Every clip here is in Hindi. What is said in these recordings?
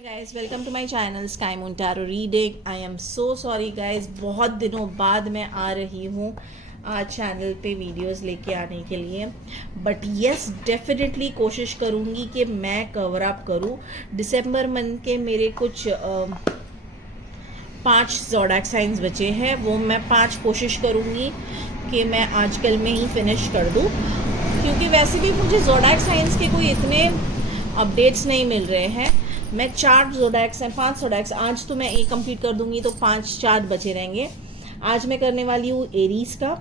Hi guys, welcome to my channel Sky Moon Tarot Reading. I am so sorry guys, बहुत दिनों बाद मैं आ रही हूँ आज चैनल पे वीडियोस लेके आने के लिए, बट यस डेफिनेटली कोशिश करूँगी कि मैं कवर अप करूँ। दिसंबर मंथ के मेरे कुछ 5 ज़ोडिएक साइंस बचे हैं, वो मैं 5 कोशिश करूँगी कि मैं आजकल में ही फिनिश कर दूँ, क्योंकि वैसे भी मुझे ज़ोडिएक साइंस के कोई इतने अपडेट्स नहीं मिल रहे हैं। मैं 4 ज़ोडिएक्स हैं, 5 ज़ोडिएक्स, आज तो मैं एक कंप्लीट कर दूंगी तो 4 बचे रहेंगे। आज मैं करने वाली हूँ एरीज का,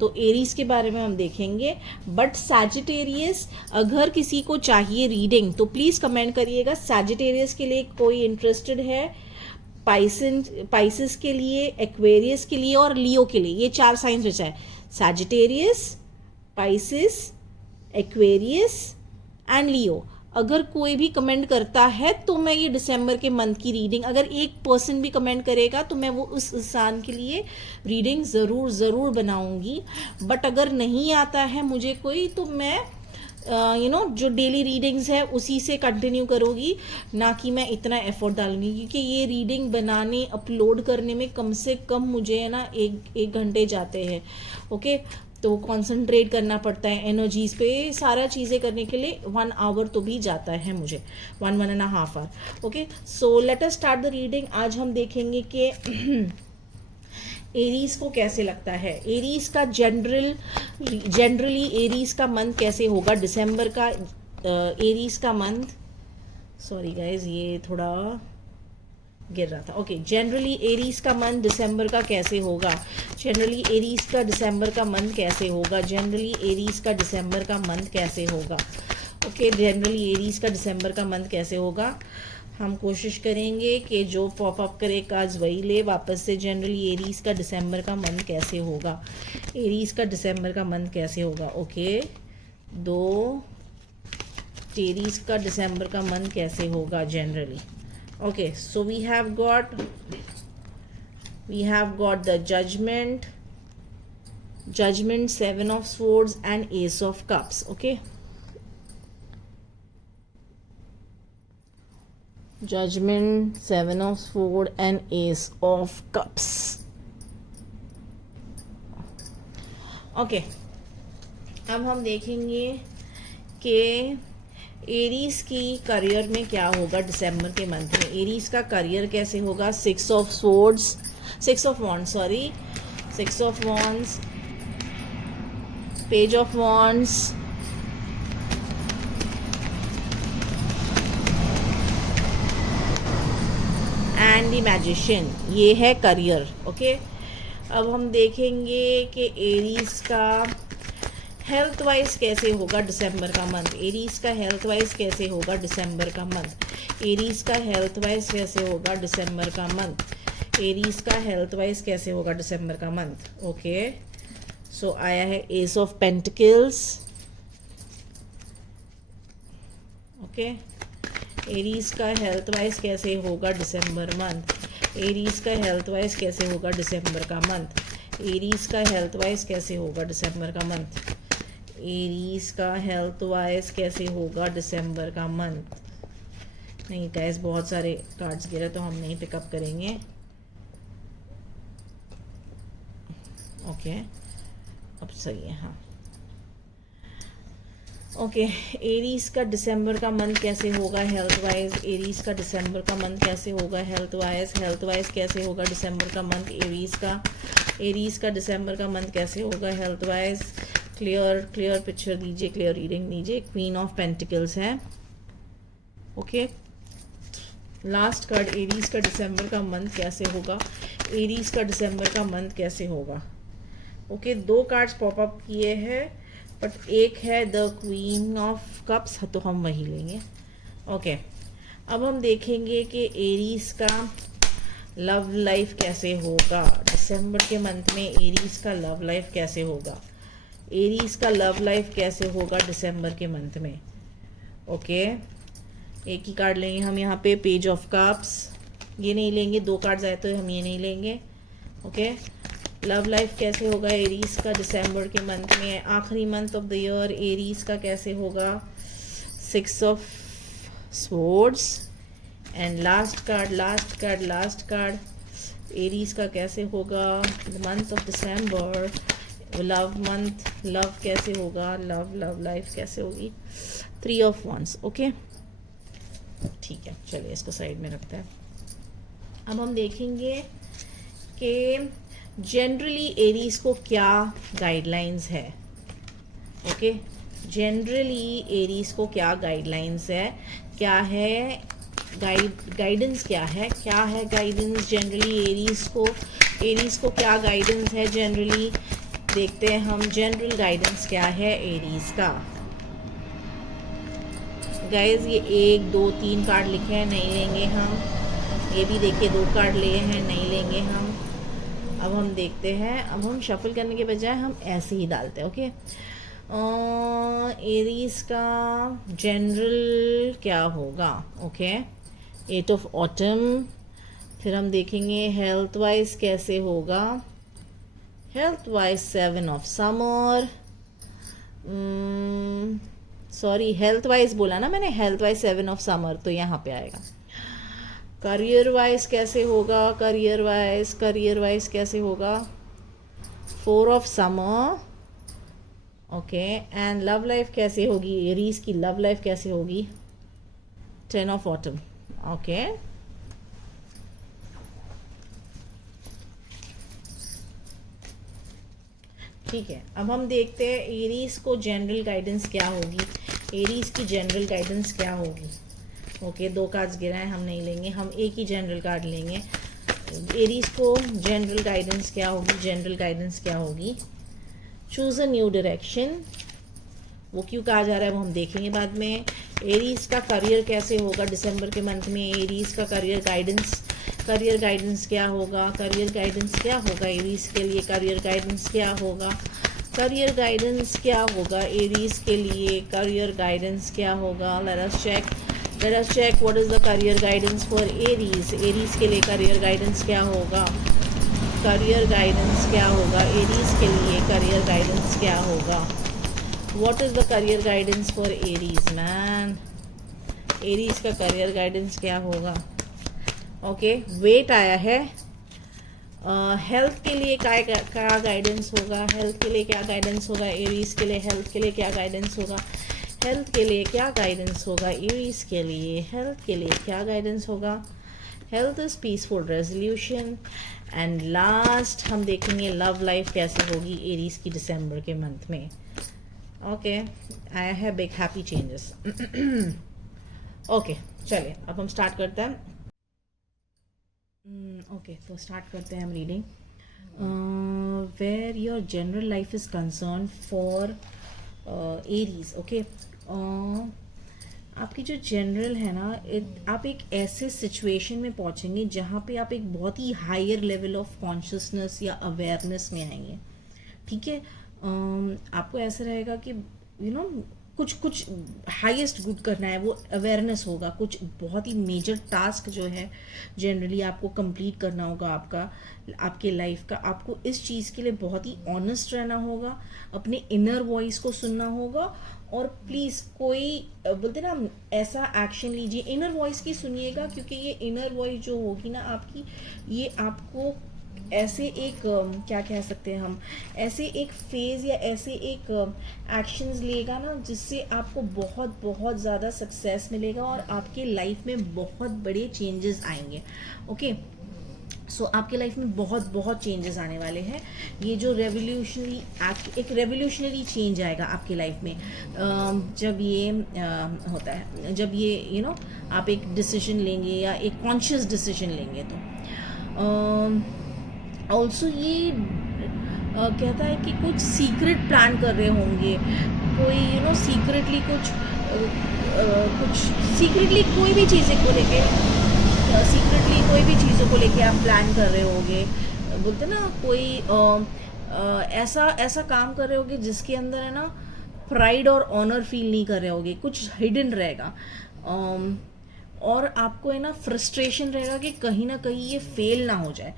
तो एरीज के बारे में हम देखेंगे। बट सैजिटेरियस, अगर किसी को चाहिए रीडिंग तो प्लीज़ कमेंट करिएगा। सैजिटेरियस के लिए कोई इंटरेस्टेड है, पाइसिस के लिए, एक्वेरियस के लिए और लियो के लिए, ये 4 साइंस बचा है। सैजिटेरियस, पाइसिस, एक्वेरियस एंड लियो। अगर कोई भी कमेंट करता है तो मैं ये दिसंबर के मंथ की रीडिंग, अगर एक पर्सन भी कमेंट करेगा तो मैं वो उस इंसान के लिए रीडिंग ज़रूर बनाऊंगी। बट अगर नहीं आता है मुझे कोई, तो मैं जो डेली रीडिंग्स है उसी से कंटिन्यू करूँगी, ना कि मैं इतना एफर्ट डालूंगी, क्योंकि ये रीडिंग बनाने अपलोड करने में कम से कम मुझे है ना एक घंटे जाते हैं। ओके, तो कंसंट्रेट करना पड़ता है एनर्जीज पे, सारा चीज़ें करने के लिए 1 आवर तो भी जाता है मुझे, 1.5 hour. Okay, so let us start the reading. आज हम देखेंगे कि एरीज को कैसे लगता है, एरीज का जनरली एरीज का मंथ कैसे होगा दिसंबर का। एरीज का मंथ, सॉरी गाइज ये थोड़ा गिर रहा था। ओके, जनरली एरीज का मंथ दिसंबर का कैसे होगा, जनरली एरीज का दिसंबर का मंथ कैसे होगा, जनरली एरीज का दिसंबर का मंथ कैसे होगा। ओके, जनरली एरीज का दिसंबर का मंथ कैसे होगा। हम कोशिश करेंगे कि जो पॉप अप करे काज वही ले वापस से। जनरली एरीज का दिसंबर का मंथ कैसे होगा, एरीज का दिसंबर का मंथ कैसे होगा। ओके, 2 एरीज का दिसंबर का मंथ कैसे होगा generally. Okay, so we have got the judgment, 7 of swords and ace of cups. Okay, judgment, 7 of swords and ace of cups. Okay, अब हम देखेंगे कि एरीज की करियर में क्या होगा दिसंबर के मंथ में। एरीज का करियर कैसे होगा। 6 of wands, page of wands, and the magician, ये है करियर। ओके, अब हम देखेंगे कि एरीज का हेल्थ वाइज कैसे होगा दिसंबर का मंथ। एरीज का हेल्थ वाइज कैसे होगा दिसंबर का मंथ। एरीज का हेल्थ वाइज कैसे होगा दिसंबर का मंथ। एरीज का हेल्थ वाइज कैसे होगा दिसंबर का मंथ। ओके, सो आया है S of pentacles. Okay, Aries का हेल्थ वाइज कैसे होगा दिसंबर मंथ। एरीज का हेल्थ वाइज कैसे होगा दिसंबर का मंथ। एरीज का हेल्थ वाइज कैसे होगा दिसंबर का मंथ। एरीज का हेल्थ वाइज कैसे होगा दिसंबर का मंथ। नहीं गाइस, बहुत सारे कार्ड्स गिरे तो हम नहीं पिकअप करेंगे। ओके, अब सही है। हाँ, ओके, एरीज का दिसंबर का मंथ कैसे होगा हेल्थ वाइज। एरीज का दिसंबर का मंथ कैसे होगा हेल्थ वाइज कैसे होगा दिसंबर का मंथ। एरीज का दिसंबर का मंथ कैसे होगा हेल्थ वाइज। क्लियर पिक्चर दीजिए, क्लियर रीडिंग दीजिए। क्वीन ऑफ पेंटिकल्स है। ओके, लास्ट कार्ड, एरीज का दिसंबर का मंथ कैसे होगा। एरीज का दिसंबर का मंथ कैसे होगा। ओके, 2 कार्ड्स पॉप अप किए हैं, बट एक है द क्वीन ऑफ कप्स, तो हम वही लेंगे। ओके, अब हम देखेंगे कि एरीज का लव लाइफ कैसे होगा दिसंबर के मंथ में। एरीज का लव लाइफ कैसे होगा। एरीज का लव लाइफ कैसे होगा दिसंबर के मंथ में। ओके, एक ही कार्ड लेंगे हम यहाँ पे, पेज ऑफ कप्स। ये नहीं लेंगे, 2 कार्ड्स आए तो हम ये नहीं लेंगे। ओके, लव लाइफ कैसे होगा एरीज का दिसंबर के मंथ में, आखिरी month of the year Aries का कैसे होगा। 6 of swords and last card Aries का कैसे होगा the month of December, love month, love कैसे होगा, लव लाइफ कैसे होगी, 3 ऑफ wands। ओके ठीक है, चलिए इसको साइड में रखते हैं। अब हम देखेंगे कि जनरली एरीज को क्या गाइडलाइंस है। ओके जनरली एरीज को क्या गाइडलाइंस है, क्या है गाइडेंस, क्या है गाइडेंस जनरली एरीज को क्या गाइडेंस है जनरली। देखते हैं हम जनरल गाइडेंस क्या है एरीज का। गाइज ये 1 2 3 कार्ड लिखे हैं, नहीं लेंगे हम। ये भी देखिए 2 कार्ड लिए हैं, नहीं लेंगे हम। अब हम देखते हैं, अब हम शफल करने के बजाय हम ऐसे ही डालते हैं। ओके एरीज का जनरल क्या होगा। Okay 8 of autumn. फिर हम देखेंगे हेल्थ वाइज कैसे होगा, health wise 7 of summer. Sorry health wise बोला ना मैंने, हेल्थ वाइज 7 ऑफ समर, तो यहाँ पे आएगा। करियर वाइज कैसे होगा, करियर वाइज कैसे होगा, 4 of summer. Okay and love life कैसे होगी, एरीज की लव लाइफ कैसे होगी, 10 ऑफ ऑटम। ओके ठीक है, अब हम देखते हैं एरीज को जनरल गाइडेंस क्या होगी, एरीज की जनरल गाइडेंस क्या होगी। ओके 2 कार्ड्स गिरा है, हम नहीं लेंगे, हम एक ही जनरल कार्ड लेंगे। एरीज को जनरल गाइडेंस क्या होगी, चूज अ न्यू डायरेक्शन। वो क्यों कहा जा रहा है वो हम देखेंगे बाद में। एरीज का करियर कैसे होगा दिसंबर के मंथ में, एरीज का करियर गाइडेंस क्या होगा, एरीज के लिए करियर गाइडेंस क्या होगा, एरीज के लिए करियर गाइडेंस क्या होगा। Let us check what is the career guidance for Aries के लिए करियर गाइडेंस क्या होगा, एरीज के लिए करियर गाइडेंस क्या होगा। What is the career guidance for Aries man, Aries का करियर गाइडेंस क्या होगा। ओके वेट आया है। हेल्थ के लिए क्या गाइडेंस होगा, एरीज के लिए क्या गाइडेंस होगा, एरीज के लिए हेल्थ के लिए क्या गाइडेंस होगा, एरीज के लिए क्या गाइडेंस होगा। Health is peaceful resolution. And last हम देखेंगे लव लाइफ कैसे होगी एरीज की दिसंबर के मंथ में। Okay I have big happy changes. Okay चलिए अब हम स्टार्ट करते हैं। ओके तो स्टार्ट करते हैं हम reading. Where your general life is concern for Aries. Okay आपकी जो जनरल है ना, आप एक ऐसे सिचुएशन में पहुंचेंगे जहाँ पे आप एक बहुत ही हायर लेवल ऑफ कॉन्शियसनेस या अवेयरनेस में आएंगे। ठीक है आपको ऐसा रहेगा कि कुछ हाईएस्ट गुड करना है, वो अवेयरनेस होगा। कुछ बहुत ही मेजर टास्क जो है जनरली आपको कंप्लीट करना होगा आपके लाइफ का। आपको इस चीज़ के लिए बहुत ही ऑनेस्ट रहना होगा, अपने इनर वॉइस को सुनना होगा। और प्लीज़ कोई बोलते ना ऐसा एक्शन लीजिए, इनर वॉइस की सुनिएगा, क्योंकि ये इनर वॉइस जो होगी ना आपकी, ये आपको ऐसे एक क्या कह सकते हैं हम, ऐसे एक फेज या ऐसे एक एक्शंस लेगा ना जिससे आपको बहुत बहुत ज़्यादा सक्सेस मिलेगा और आपके लाइफ में बहुत बड़े चेंजेस आएंगे। ओके सो आपके लाइफ में बहुत बहुत चेंजेस आने वाले हैं। ये जो एक रेवोल्यूशनरी चेंज आएगा आपकी लाइफ में जब ये होता है, जब ये आप एक डिसीजन लेंगे या एक कॉन्शियस डिसीजन लेंगे। तो ऑल्सो ये कहता है कि कुछ सीक्रेट प्लान कर रहे होंगे, कोई सीक्रेटली कोई भी चीज़ों को लेके आप प्लान कर रहे होंगे। बोलते ना कोई ऐसा काम कर रहे होंगे जिसके अंदर है ना प्राइड और ऑनर फील नहीं कर रहे होंगे, कुछ हिडन रहेगा। और आपको है ना फ्रस्ट्रेशन रहेगा कि कहीं ना कहीं ये फेल ना हो जाए।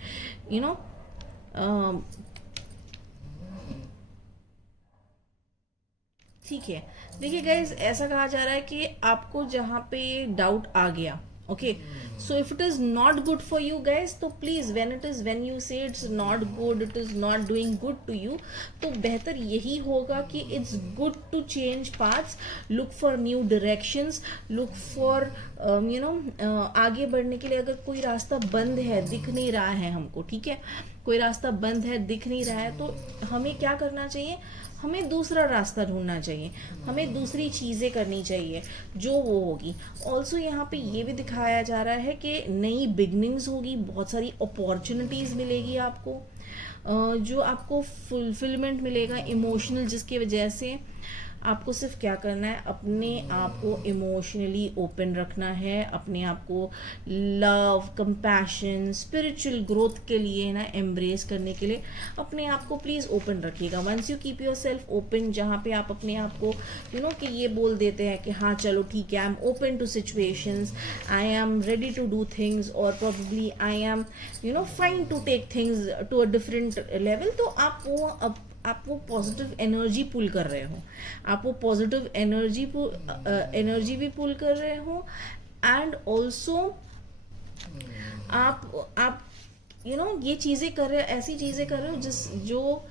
ठीक है देखिए गाइज, ऐसा कहा जा रहा है कि आपको जहाँ पे डाउट आ गया, okay. So if it is not good for you guys, तो please when you say it's not good, it is not doing good to you, तो बेहतर यही होगा कि it's good to change paths, look for new directions, look for आगे बढ़ने के लिए अगर कोई रास्ता बंद है, दिख नहीं रहा है हमको, ठीक है, कोई रास्ता बंद है, दिख नहीं रहा है, तो हमें क्या करना चाहिए, हमें दूसरा रास्ता ढूंढना चाहिए, हमें दूसरी चीज़ें करनी चाहिए जो वो होगी। ऑल्सो यहाँ पे ये भी दिखाया जा रहा है कि नई बिगनिंग्स होगी, बहुत सारी अपॉर्चुनिटीज़ मिलेगी आपको, जो आपको फुलफिलमेंट मिलेगा इमोशनल, जिसकी वजह से आपको सिर्फ क्या करना है, अपने आप को इमोशनली ओपन रखना है, अपने आप को लव, कंपैशन, स्पिरिचुअल ग्रोथ के लिए ना एम्ब्रेस करने के लिए अपने आप को प्लीज़ ओपन रखिएगा। Once you keep yourself open, जहाँ पे आप अपने आप को कि ये बोल देते हैं कि हाँ चलो ठीक है, I am open to situations, I am ready to do things, और probably I am fine to take things to a different level, तो आप वो पॉजिटिव एनर्जी पुल कर रहे हो, आप वो पॉजिटिव एनर्जी भी पुल कर रहे हो, एंड ऑल्सो आप ये चीज़ें कर रहे हो, ऐसी चीज़ें कर रहे हो जो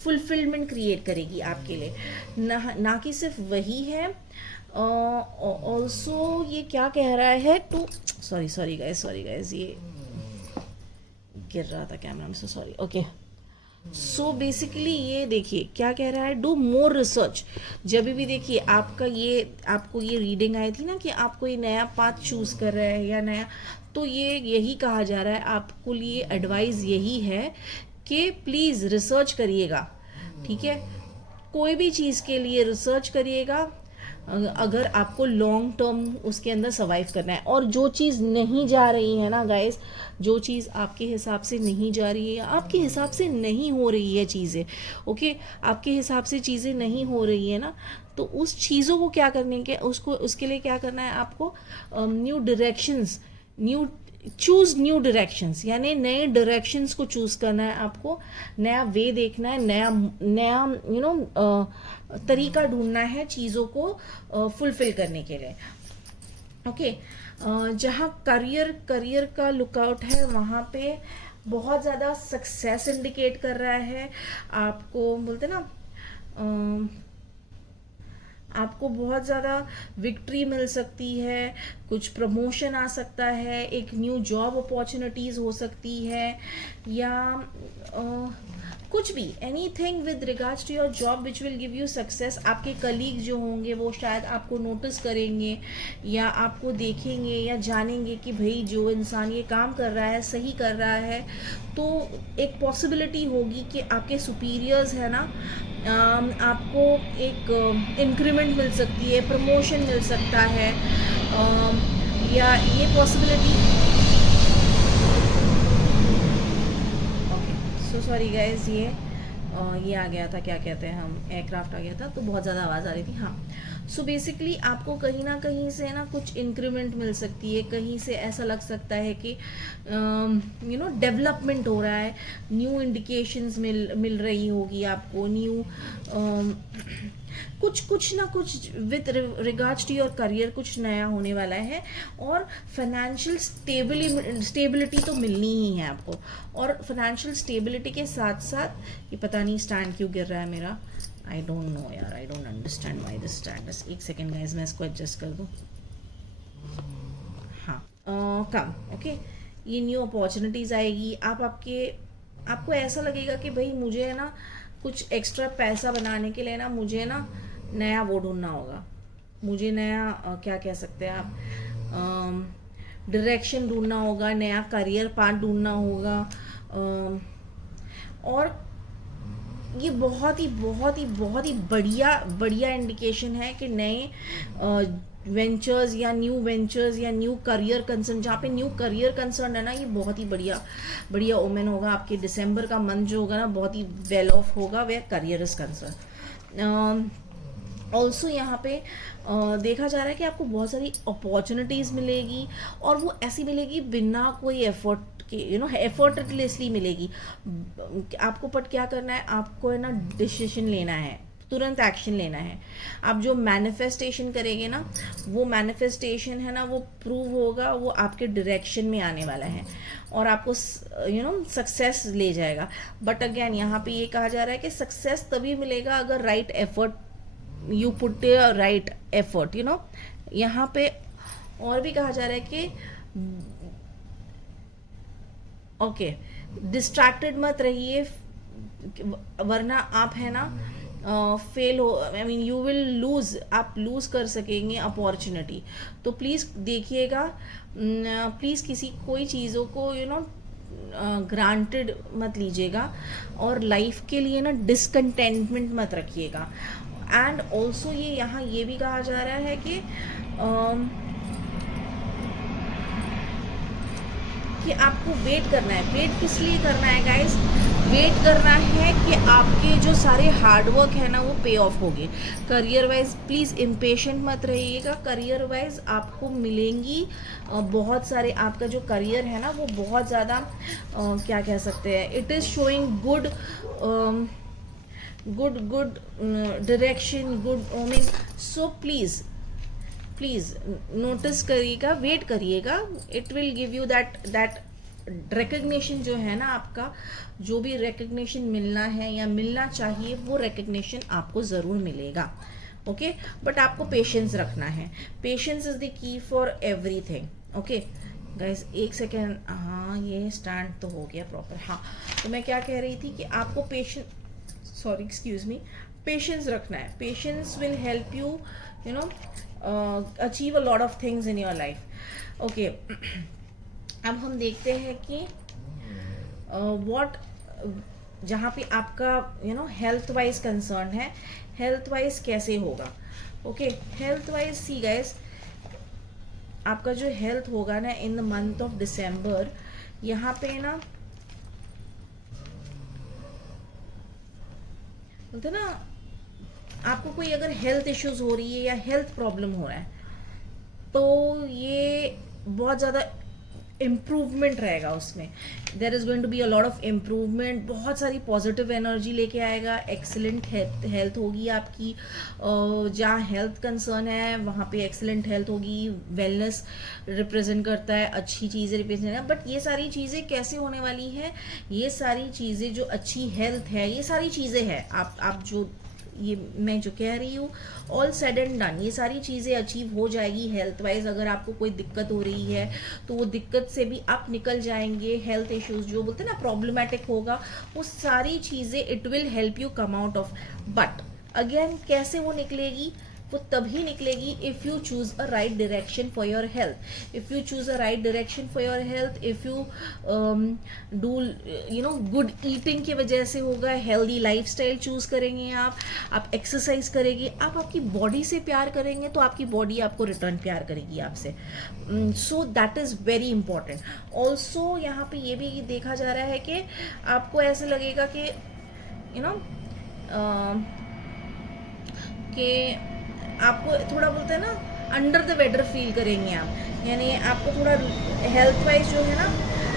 फुलफिलमेंट क्रिएट करेगी आपके लिए, ना कि सिर्फ वही है। ऑल्सो ये क्या कह रहा है, टू सॉरी गाइस, ये गिर रहा था कैमरा में, सॉरी, ओके। सो बेसिकली ये देखिए क्या कह रहा है, डू मोर रिसर्च। जब भी देखिए आपको ये रीडिंग आई थी ना कि आपको ये नया पाथ चूज कर रहा है या नया, तो ये यही कहा जा रहा है आपको लिए, एडवाइस यही है कि प्लीज़ रिसर्च करिएगा, ठीक है, कोई भी चीज़ के लिए रिसर्च करिएगा अगर आपको लॉन्ग टर्म उसके अंदर सर्वाइव करना है। और जो चीज़ नहीं जा रही है ना गाइस, जो चीज़ आपके हिसाब से नहीं जा रही है, आपके हिसाब से नहीं हो रही है चीज़ें, ओके, आपके हिसाब से चीज़ें नहीं हो रही है ना, तो उस चीज़ों को क्या करने के उसके लिए क्या करना है आपको, new directions, choose new directions, यानी नए डायरेक्शंस को चूज करना है आपको, नया वे देखना है, नया तरीका ढूंढना है चीज़ों को फुलफिल करने के लिए, ओके। जहाँ करियर का लुकआउट है, वहाँ पे बहुत ज़्यादा सक्सेस इंडिकेट कर रहा है आपको, बोलते ना आपको बहुत ज़्यादा विक्ट्री मिल सकती है, कुछ प्रमोशन आ सकता है, एक न्यू जॉब अपॉर्चुनिटीज़ हो सकती है, या कुछ भी, anything with regards to your job which will give you success. आपके कलीग जो होंगे वो शायद आपको नोटिस करेंगे या आपको देखेंगे या जानेंगे कि भाई जो इंसान ये काम कर रहा है सही कर रहा है, तो एक पॉसिबिलिटी होगी कि आपके सुपीरियर्स है ना, आपको एक इंक्रीमेंट मिल सकती है, प्रमोशन मिल सकता है, या ये पॉसिबिलिटी, सॉरी गाइज, ये आ गया था, क्या कहते हैं हम, एयरक्राफ्ट आ गया था, तो बहुत ज़्यादा आवाज़ आ रही थी, हाँ। सो बेसिकली आपको कहीं ना कहीं से ना कुछ इंक्रीमेंट मिल सकती है, कहीं से ऐसा लग सकता है कि डेवलपमेंट हो रहा है, न्यू इंडिकेशंस मिल रही होगी आपको, न्यू कुछ ना कुछ with regards to your career कुछ नया होने वाला है, और फाइनेंशियल स्टेबिलिटी तो मिलनी ही है आपको। और फाइनेंशियल स्टेबिलिटी के साथ साथ, ये पता नहीं स्टैंड क्यों गिर रहा है मेरा, आई डोंट नो यार, I don't understand why this stand, बस एक सेकेंड गाइस, मैं इसको एडजस्ट कर दूँ, हाँ, कम, ओके। ये न्यू अपॉर्चुनिटीज़ आएगी, आपको ऐसा लगेगा कि भाई मुझे है ना कुछ एक्स्ट्रा पैसा बनाने के लिए ना मुझे ना नया वो ढूंढना होगा, मुझे नया क्या कह सकते हैं आप, डायरेक्शन ढूंढना होगा, नया करियर पाथ ढूंढना होगा, और ये बहुत ही बढ़िया इंडिकेशन है कि नए वेंचर्स या न्यू करियर कंसर्न, जहाँ पे न्यू करियर कंसर्न है ना, ये बहुत ही बढ़िया ओमेन होगा। आपके दिसंबर का मंथ जो होगा ना बहुत ही वेल ऑफ होगा where career is concern. Also यहाँ पे देखा जा रहा है कि आपको बहुत सारी अपॉर्चुनिटीज़ मिलेगी, और वो ऐसी मिलेगी बिना कोई एफर्ट के, एफर्टलेसली मिलेगी आपको। बट क्या करना है आपको, है ना, डिसीजन लेना है, तुरंत एक्शन लेना है। आप जो मैनिफेस्टेशन करेंगे ना, वो मैनिफेस्टेशन है ना, वो प्रूव होगा, वो आपके डायरेक्शन में आने वाला है और आपको सक्सेस ले जाएगा। बट अगेन यहाँ पे ये कहा जा रहा है कि सक्सेस तभी मिलेगा अगर right effort you put right effort, यहाँ पे और भी कहा जा रहा है कि ओके डिस्ट्रैक्टेड मत रहिए, वरना आप है ना फेल हो, I mean you will lose, आप लूज कर सकेंगे अपॉर्चुनिटी। तो प्लीज़ देखिएगा, प्लीज़ किसी कोई चीज़ों को ग्रांटेड मत लीजिएगा और लाइफ के लिए ना डिसकंटेंटमेंट मत रखिएगा। एंड ऑल्सो ये यहाँ ये भी कहा जा रहा है कि आपको वेट करना है। वेट किस लिए करना है गाइस? वेट करना है कि आपके जो सारे हार्डवर्क है ना वो पे ऑफ होंगे। करियर वाइज प्लीज़ इम्पेशेंट मत रहिएगा। करियर वाइज आपको मिलेंगी बहुत सारे, आपका जो करियर है ना वो बहुत ज़्यादा क्या कह सकते हैं, it is showing good direction, good omening. So please notice करिएगा, वेट करिएगा। It will give you that recognition जो है ना, आपका जो भी रिकग्निशन मिलना है या मिलना चाहिए वो रिकग्निशन आपको ज़रूर मिलेगा। ओके, बट आपको पेशेंस रखना है। Patience is the key for everything. Okay guys, एक सेकेंड, हाँ ये स्टैंड तो हो गया प्रॉपर। हाँ, तो मैं क्या कह रही थी कि आपको पेशेंस रखना है। Patience will help you achieve a lot of things in your life. Okay, अब हम देखते हैं कि जहाँ पे आपका हेल्थ वाइज कंसर्न है, हेल्थ वाइज कैसे होगा। Okay, health wise see guys, आपका जो हेल्थ होगा ना इन द मंथ ऑफ दिसंबर, यहाँ पे ना बोलते ना, आपको कोई अगर हेल्थ इश्यूज हो रही है या हेल्थ प्रॉब्लम हो रहा है तो ये बहुत ज़्यादा इम्प्रूवमेंट रहेगा उसमें। There is going to be a lot of improvement, बहुत सारी पॉजिटिव एनर्जी लेके आएगा। एक्सीलेंट हेल्थ होगी आपकी, जहाँ हेल्थ कंसर्न है वहाँ पे एक्सीलेंट हेल्थ होगी। वेलनेस रिप्रेजेंट करता है, अच्छी चीज़ें रिप्रेजेंट है। बट ये सारी चीज़ें कैसे होने वाली हैं? ये सारी चीज़ें जो अच्छी हेल्थ है, ये सारी चीज़ें हैं, आप जो ये मैं जो कह रही हूँ, ऑल सेड एंड डन, ये सारी चीज़ें अचीव हो जाएगी हेल्थ वाइज। अगर आपको कोई दिक्कत हो रही है तो वो दिक्कत से भी आप निकल जाएंगे। हेल्थ इश्यूज जो बोलते हैं ना प्रॉब्लमेटिक होगा, वो सारी चीज़ें it will help you come out of. But again कैसे वो निकलेगी? वो तभी निकलेगी if you choose a right direction for your health. If you choose a right direction for your health, if you do good eating की वजह से होगा। हेल्दी लाइफस्टाइल चूज़ करेंगे आप एक्सरसाइज करेंगे, आप आपकी बॉडी से प्यार करेंगे तो आपकी बॉडी आपको रिटर्न प्यार करेगी आपसे। So that is very important. Also यहाँ पे ये भी देखा जा रहा है कि आपको ऐसे लगेगा कि कि आपको थोड़ा बोलते हैं ना अंडर द वेदर फील करेंगे आप, यानी आपको थोड़ा हेल्थ वाइज जो है ना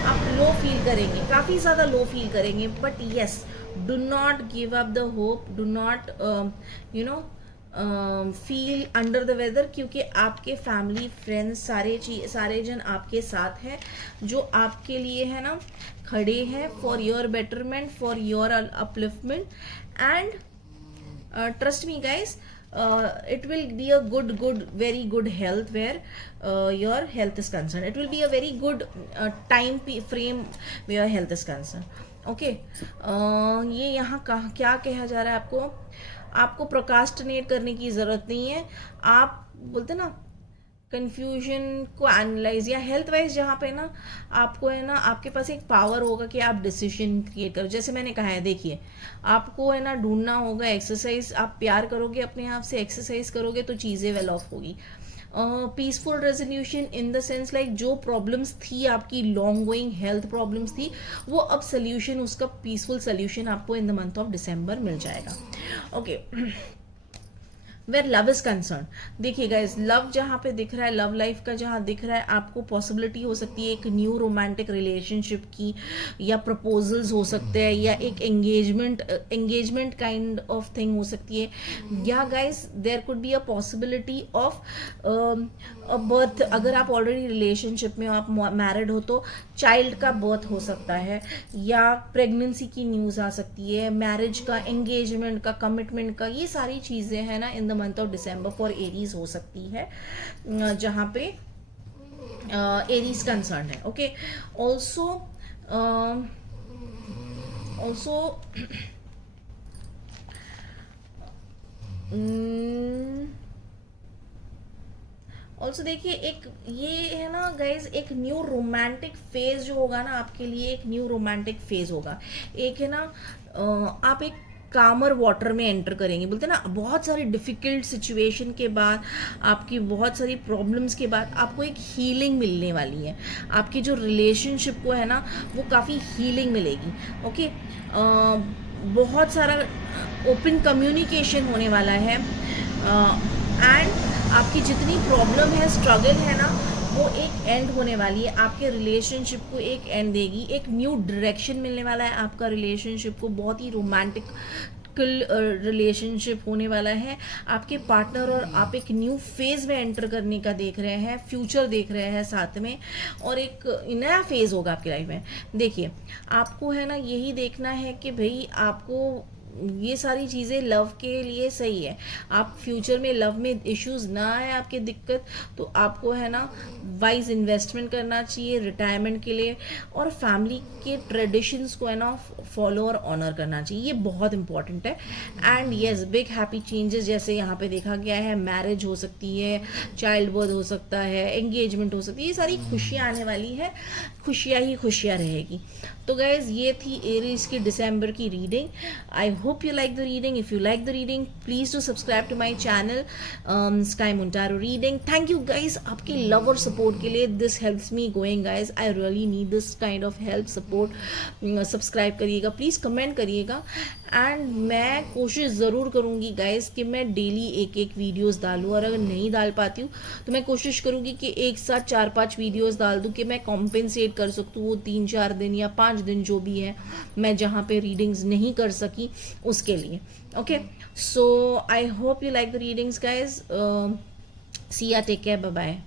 आप लो फील करेंगे, काफ़ी ज़्यादा लो फील करेंगे। But yes, do not give up the hope, do not feel under the weather, क्योंकि आपके फैमिली फ्रेंड्स सारे जन आपके साथ हैं, जो आपके लिए है ना खड़े हैं for your betterment, for your upliftment. And trust me guys, it will be a very good health where your health is concerned. It will be a very good time frame where your health is concerned. Okay, ये यहाँ क्या कहा जा रहा है आपको प्रोकास्टिनेट करने की ज़रूरत नहीं है। आप बोलते ना कन्फ्यूजन को एनालाइज, या हेल्थ वाइज जहाँ पे ना आपको है ना आपके पास एक पावर होगा कि आप डिसीजन क्रिएट करो। जैसे मैंने कहा है, देखिए आपको है ना ढूंढना होगा एक्सरसाइज, आप प्यार करोगे अपने आप से, एक्सरसाइज करोगे तो चीज़ें वेल ऑफ होगी। Peaceful resolution in the sense like जो प्रॉब्लम्स थी आपकी, लॉन्ग गोइंग हेल्थ प्रॉब्लम्स थी, वो अब सोल्यूशन, उसका पीसफुल सोल्यूशन आपको in the month of December मिल जाएगा। Okay, where love is concerned, देखिए गाइज लव जहाँ पे दिख रहा है, लव लाइफ का जहाँ दिख रहा है, आपको पॉसिबिलिटी हो सकती है एक न्यू रोमांटिक रिलेशनशिप की, या प्रपोजल्स हो सकते हैं, या एक एंगेजमेंट काइंड ऑफ थिंग हो सकती है, या guys there could be a possibility of birth. अगर आप ऑलरेडी रिलेशनशिप में हो, आप मैरिड हो, तो चाइल्ड का बर्थ हो सकता है, या प्रेगनेंसी की न्यूज़ आ सकती है, मैरिज का, एंगेजमेंट का, कमिटमेंट का, ये सारी चीज़ें हैं ना इन the month of December for Aries हो सकती है, जहाँ पे एरीज कंसर्न है। ओके, ऑल्सो ऑल्सो देखिए, एक ये है ना गाइज, एक न्यू रोमांटिक फेज जो होगा ना आपके लिए, एक न्यू रोमांटिक फेज होगा। एक है ना आप एक कामर वाटर में एंटर करेंगे, बोलते हैं ना, बहुत सारी डिफ़िकल्ट सिचुएशन के बाद, आपकी बहुत सारी प्रॉब्लम्स के बाद आपको एक हीलिंग मिलने वाली है। आपकी जो रिलेशनशिप को है ना, वो काफ़ी हीलिंग मिलेगी। ओके, बहुत सारा ओपन कम्युनिकेशन होने वाला है, एंड आपकी जितनी प्रॉब्लम है, स्ट्रगल है ना, वो एक एंड होने वाली है। आपके रिलेशनशिप को एक एंड देगी, एक न्यू डायरेक्शन मिलने वाला है आपका रिलेशनशिप को, बहुत ही रोमांटिक रिलेशनशिप होने वाला है। आपके पार्टनर और आप एक न्यू फेज में एंटर करने का देख रहे हैं, फ्यूचर देख रहे हैं साथ में, और एक नया फेज होगा आपकी लाइफ में। देखिए, आपको है ना यही देखना है कि भाई आपको ये सारी चीज़ें लव के लिए सही है। आप फ्यूचर में लव में इश्यूज ना आए आपके दिक्कत, तो आपको है ना वाइज इन्वेस्टमेंट करना चाहिए रिटायरमेंट के लिए, और फैमिली के ट्रेडिशंस को है ना फॉलो और ऑनर करना चाहिए, ये बहुत इंपॉर्टेंट है। And yes, big happy changes जैसे यहाँ पे देखा गया है, मैरिज हो सकती है, चाइल्ड बर्थ हो सकता है, एंगेजमेंट हो सकती है, ये सारी खुशियाँ आने वाली है, खुशियाँ ही खुशियाँ रहेगी। तो गाइज, ये थी एरीज की दिसंबर की reading. I hope you like the reading. If you like the reading, please do subscribe to my channel, Sky Montaro Reading. Thank you guys आपके love और support के लिए. This helps me going guys. I really need this kind of help, support. Subscribe करिएगा, please comment करिएगा, एंड मैं कोशिश ज़रूर करूँगी गाइस कि मैं डेली एक एक वीडियोस डालूँ, और अगर नहीं डाल पाती हूँ तो मैं कोशिश करूँगी कि एक साथ 4-5 वीडियोस डाल दूँ, कि मैं कॉम्पेंसेट कर सकूँ वो 3-4 दिन या 5 दिन जो भी है, मैं जहाँ पे रीडिंग्स नहीं कर सकी उसके लिए। Okay, so I hope you like the readings guys. See ya, take care, bye bye.